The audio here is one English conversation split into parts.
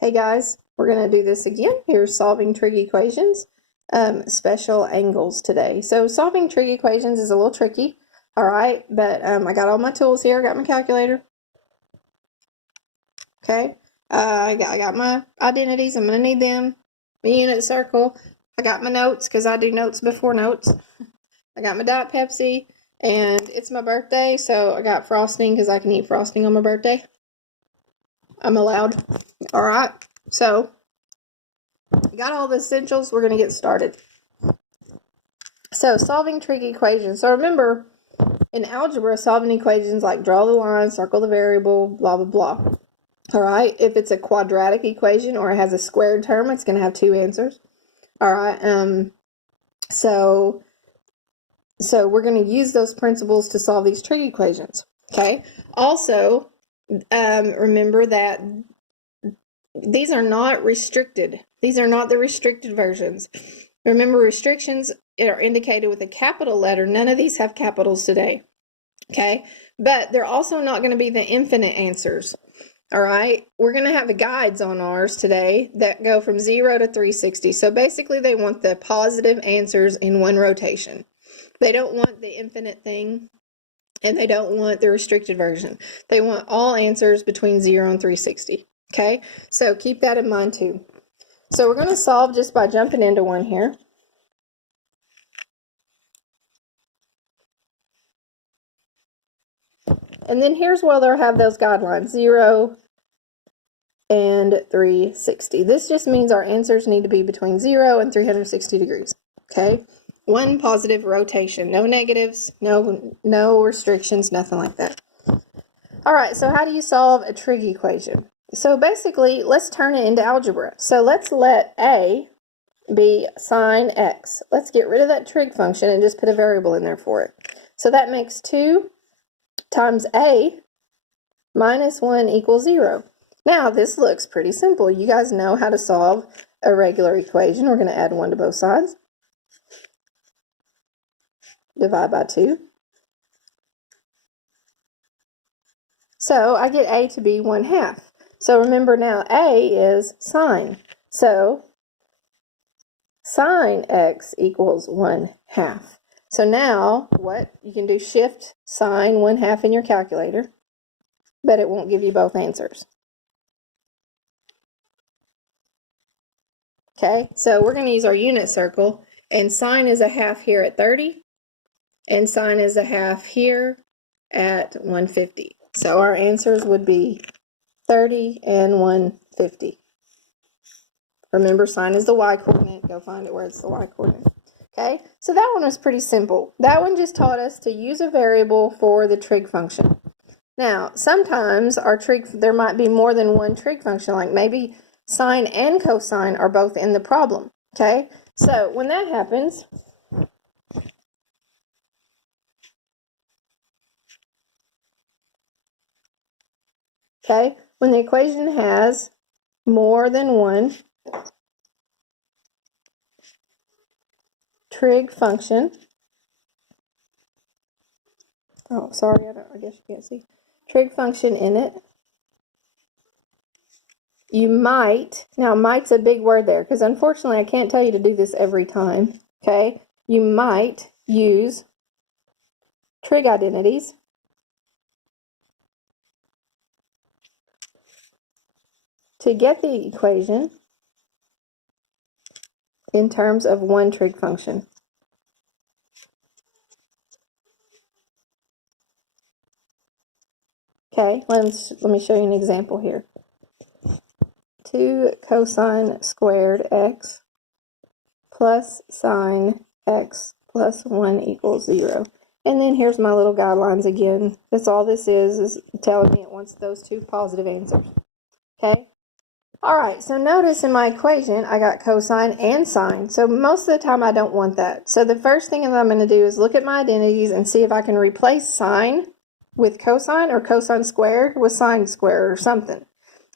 Hey guys, we're going to do this again. Here's solving trig equations, special angles today. So solving trig equations is a little tricky, all right, but I got all my tools here. I got my calculator. Okay, I got my identities. I'm going to need them. My unit circle. I got my notes because I do notes before notes. I got my Diet Pepsi, and it's my birthday, so I got frosting because I can eat frosting on my birthday. I'm allowed. All right, so got all the essentials. We're going to get started. So solving trig equations. So remember, in algebra, solving equations like draw the line, circle the variable, blah, blah, blah. All right, if it's a quadratic equation or it has a squared term, it's going to have two answers. All right, so we're going to use those principles to solve these trig equations. Okay, also, remember that these are not restricted. These are not the restricted versions. Remember, restrictions are indicated with a capital letter. None of these have capitals today. Okay, but they're also not going to be the infinite answers. All right, we're going to have the guides on ours today that go from 0 to 360. So basically, they want the positive answers in one rotation. They don't want the infinite thing, and they don't want the restricted version. They want all answers between 0 and 360. Okay, so keep that in mind too. So we're going to solve just by jumping into one here. And then here's where they'll have those guidelines, 0 and 360. This just means our answers need to be between 0 and 360 degrees. Okay, one positive rotation, no negatives, no restrictions, nothing like that. All right, so how do you solve a trig equation? So basically, let's turn it into algebra. So let's let A be sine x. Let's get rid of that trig function and just put a variable in there for it. So that makes 2 times A minus 1 equals 0. Now, this looks pretty simple. You guys know how to solve a regular equation. We're going to add 1 to both sides. Divide by 2. So I get A to be 1/2. So remember now, A is sine. So sine x equals 1/2. So now, what? You can do shift sine 1/2 in your calculator, but it won't give you both answers. Okay, so we're going to use our unit circle, and sine is 1/2 here at 30, and sine is 1/2 here at 150. So our answers would be 30 and 150. Remember, sine is the y-coordinate. Go find it where it's the y-coordinate. Okay, so that one was pretty simple. That one just taught us to use a variable for the trig function. Now, sometimes our trig, there might be more than one trig function, like maybe sine and cosine are both in the problem. Okay, so when that happens, okay, when the equation has more than one trig function, oh, sorry, I guess you can't see, trig function in it, you might, now might's a big word there, because unfortunately I can't tell you to do this every time, okay? You might use trig identities to get the equation in terms of one trig function. Okay, let me show you an example here. 2 cosine squared x plus sine x plus 1 equals 0. And then here's my little guidelines again. That's all this is telling me it wants those two positive answers. Okay? All right, so notice in my equation, I got cosine and sine. So most of the time, I don't want that. So the first thing that I'm going to do is look at my identities and see if I can replace sine with cosine or cosine squared with sine squared or something.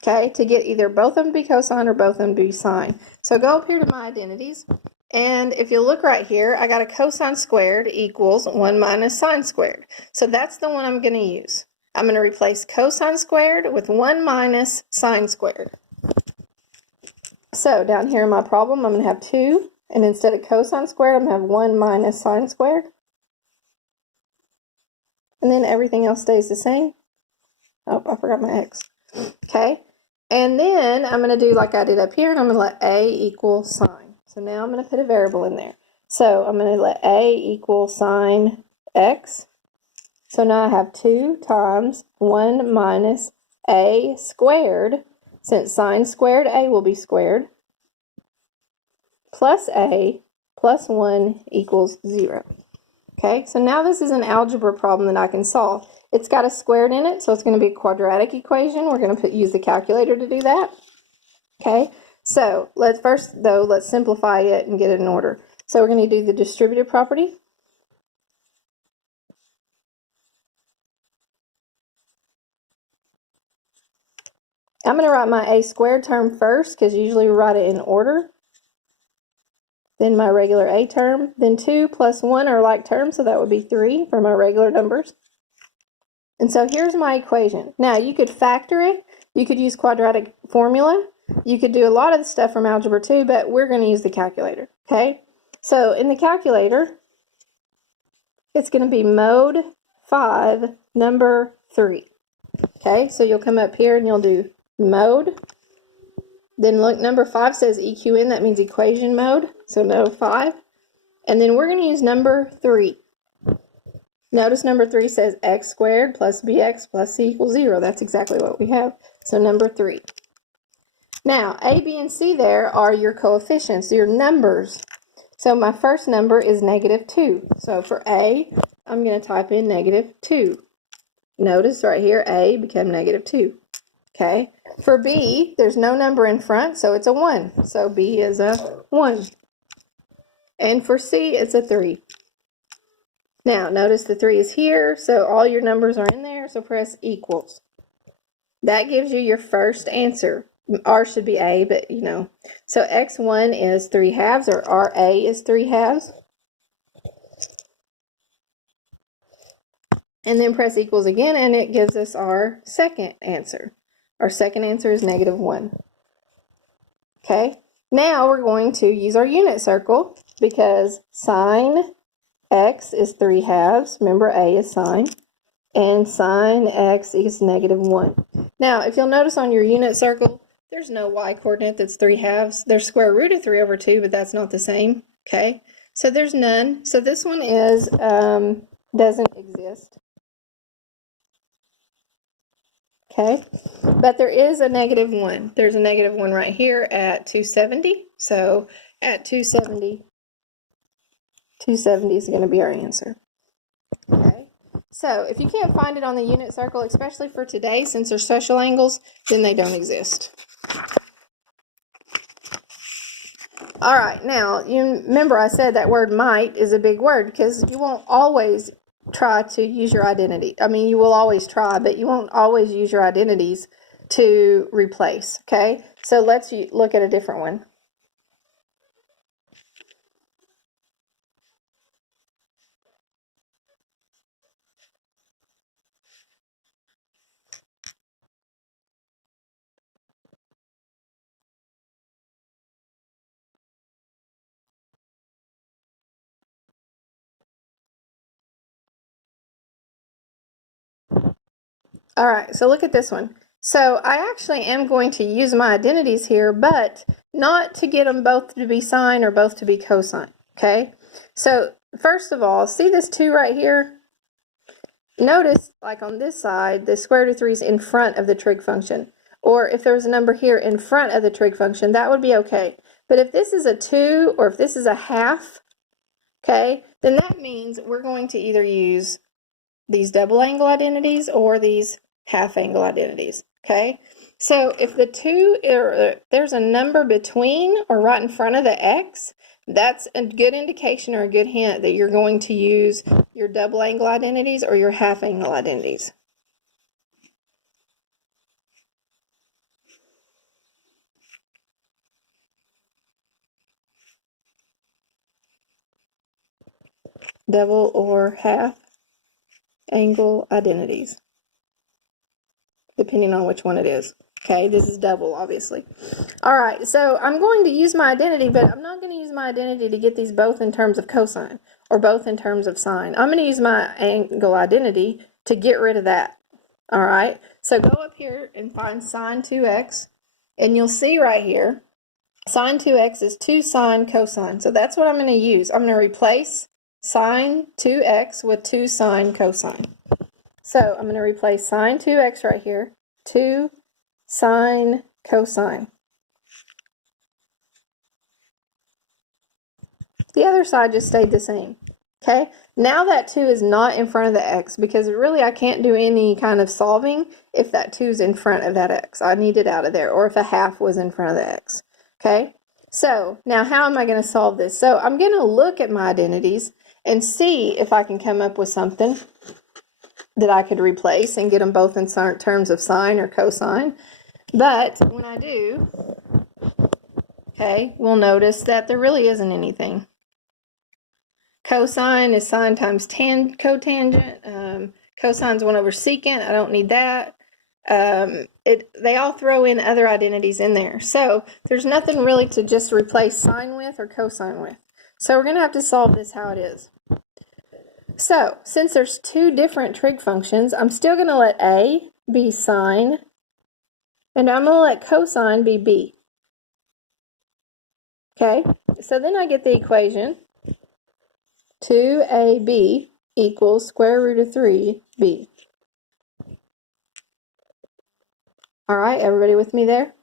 Okay, to get either both of them to be cosine or both of them to be sine. So go up here to my identities, and if you look right here, I got a cosine squared equals 1 minus sine squared. So that's the one I'm going to use. I'm going to replace cosine squared with 1 minus sine squared. So down here in my problem, I'm going to have 2, and instead of cosine squared, I'm going to have 1 minus sine squared. And then everything else stays the same. Oh, I forgot my x. Okay, and then I'm going to do like I did up here, and I'm going to let a equal sine. So now I'm going to put a variable in there. So I'm going to let a equal sine x. So now I have 2 times 1 minus a squared, since sine squared a will be squared, plus a plus 1 equals 0. Okay, so now this is an algebra problem that I can solve. It's got a squared in it, so it's going to be a quadratic equation. We're going to use the calculator to do that. Okay, so let's simplify it and get it in order. So we're going to do the distributive property. I'm going to write my a squared term first, because usually we write it in order. Then my regular a term. Then 2 plus 1 are like terms, so that would be 3 for my regular numbers. And so here's my equation. Now you could factor it. You could use quadratic formula. You could do a lot of the stuff from Algebra 2, but we're going to use the calculator. Okay? So in the calculator, it's going to be mode 5, number 3. Okay? So you'll come up here and you'll do mode. Then look, number 5 says EQN. That means equation mode. So no 5. And then we're going to use number 3. Notice number 3 says x squared plus bx plus c equals 0. That's exactly what we have. So number 3. Now, a, b, and c there are your coefficients, your numbers. So my first number is -2. So for a, I'm going to type in -2. Notice right here, a became -2. Okay. For b, there's no number in front, so it's a 1. So b is a 1. And for c, it's a 3. Now, notice the 3 is here, so all your numbers are in there, so press equals. That gives you your first answer. R should be A, but you know. So x1 is 3/2, or RA is 3/2. And then press equals again, and it gives us our second answer. Our second answer is -1. Okay, now we're going to use our unit circle, because sine x is 3/2. Remember, A is sine. And sine x is -1. Now, if you'll notice on your unit circle, there's no y-coordinate that's 3/2. There's square root of 3 over 2, but that's not the same. Okay, so there's none. So this one is doesn't exist. Okay, but there is a -1. There's a -1 right here at 270. So at 270, 270 is going to be our answer. Okay. So if you can't find it on the unit circle, especially for today, since they're special angles, then they don't exist. All right, now, you remember I said that word might is a big word, because you won't always try to use your identity. I mean, you will always try, but you won't always use your identities to replace, okay? So let's look at a different one. All right, so look at this one. So I actually am going to use my identities here, but not to get them both to be sine or both to be cosine, okay? So first of all, see this 2 right here? Notice, like on this side, the square root of 3 is in front of the trig function. Or if there was a number here in front of the trig function, that would be okay. But if this is a 2 or if this is a half, okay, then that means we're going to either use these double angle identities or these half angle identities, okay? So if the 2, there's a number between or right in front of the x, that's a good indication or a good hint that you're going to use your double angle identities or your half angle identities. Double or half angle identities, depending on which one it is. Okay, this is double, obviously. All right, so I'm going to use my identity, but I'm not going to use my identity to get these both in terms of cosine or both in terms of sine. I'm going to use my angle identity to get rid of that. All right, so go up here and find sine 2x, and you'll see right here, sine 2x is 2 sine cosine. So that's what I'm going to use. I'm going to replace sine 2x with 2 sine cosine. So I'm going to replace sine 2x right here, 2 sine cosine. The other side just stayed the same. Okay, now that 2 is not in front of the x, because really I can't do any kind of solving if that 2 is in front of that x. I need it out of there, or if a half was in front of the x. Okay, so now how am I going to solve this? So I'm going to look at my identities and see if I can come up with something that I could replace and get them both in terms of sine or cosine. But when I do, okay, we'll notice that there really isn't anything. Cosine is sine times cotangent. Cosine's 1 over secant. I don't need that. They all throw in other identities in there. So there's nothing really to just replace sine with or cosine with. So we're going to have to solve this how it is. So since there's 2 different trig functions, I'm still going to let A be sine, and I'm going to let cosine be B. Okay, so then I get the equation 2ab equals square root of 3b. All right, everybody with me there?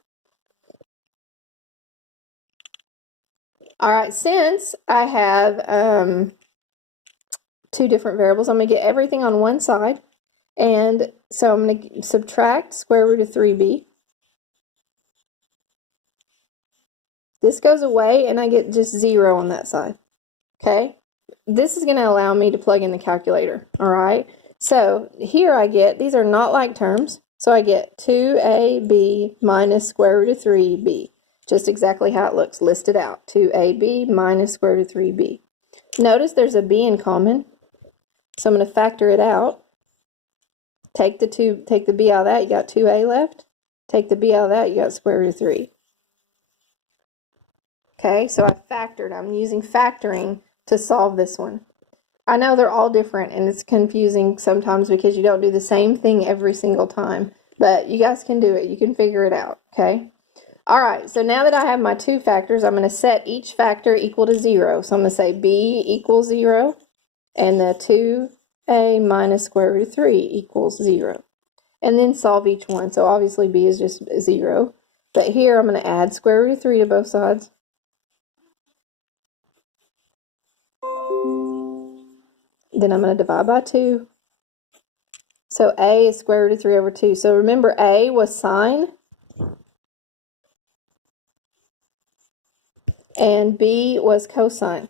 All right, since I have 2 different variables, I'm going to get everything on one side. And so I'm going to subtract square root of 3b. This goes away, and I get just 0 on that side. Okay? This is going to allow me to plug in the calculator. All right? So here I get, these are not like terms, so I get 2ab minus square root of 3b. Just exactly how it looks listed out. 2ab minus square root of 3b. Notice there's a b in common, so I'm going to factor it out. Take the b out of that, you got 2a left. Take the b out of that, you got square root of 3. Okay, so I factored. I'm using factoring to solve this one. I know they're all different, and it's confusing sometimes because you don't do the same thing every single time, but you guys can do it. You can figure it out, okay? All right, so now that I have my 2 factors, I'm going to set each factor equal to 0. So I'm going to say b equals 0, and the 2a minus square root of 3 equals 0. And then solve each one. So obviously b is just 0. But here I'm going to add square root of 3 to both sides. Then I'm going to divide by 2. So a is square root of 3 over 2. So remember, a was sine, and b was cosine.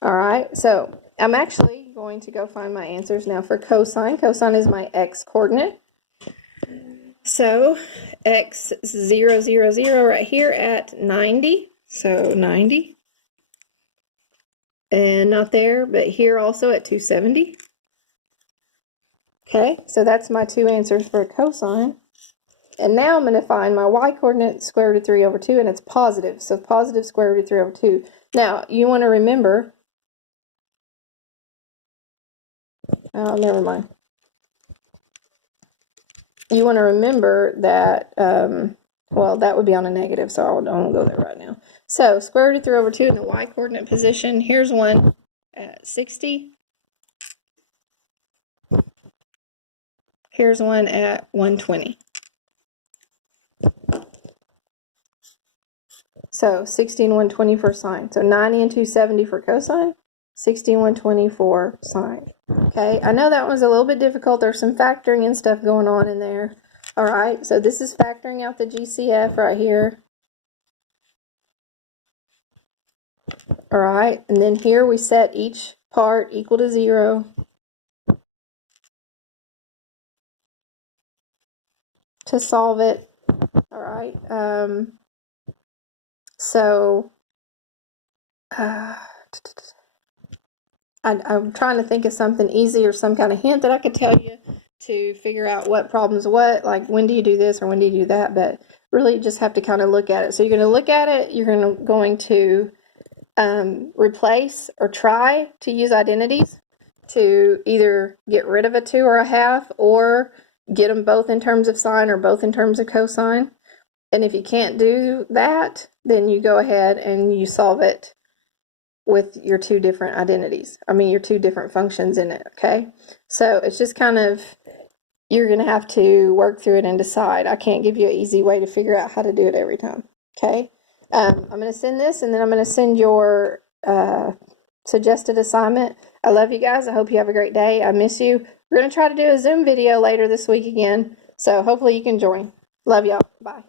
All right, so I'm actually going to go find my answers now for cosine. Cosine is my x coordinate. So x 0, 0, 0 right here at 90. So 90. And not there, but here also at 270. Okay, so that's my 2 answers for cosine. And now I'm going to find my y-coordinate, square root of 3 over 2, and it's positive. So positive square root of 3 over 2. Now, you want to remember, oh, never mind. You want to remember that, well, that would be on a negative, so I won't go there right now. So square root of 3 over 2 in the y-coordinate position. Here's one at 60. Here's one at 120. So 60 and 120 for sine. So 90 and 270 for cosine, 60 and 120 for sine. Okay, I know that one's a little bit difficult. There's some factoring and stuff going on in there. All right, so this is factoring out the GCF right here. All right, and then here we set each part equal to 0. To solve it. All right, so I'm trying to think of something easy or some kind of hint that I could tell you to figure out what problem's what, like when do you do this or when do you do that, but really you just have to kind of look at it. So you're going to look at it, you're going to replace or try to use identities to either get rid of a 2 or a half, or get them both in terms of sine or both in terms of cosine. And if you can't do that, then you go ahead and you solve it with your 2 different identities. I mean, your 2 different functions in it, okay? So it's just kind of, you're going to have to work through it and decide. I can't give you an easy way to figure out how to do it every time, okay? I'm going to send this, and then I'm going to send your suggested assignment. I love you guys. I hope you have a great day. I miss you. We're going to try to do a Zoom video later this week again, so hopefully you can join. Love y'all. Bye.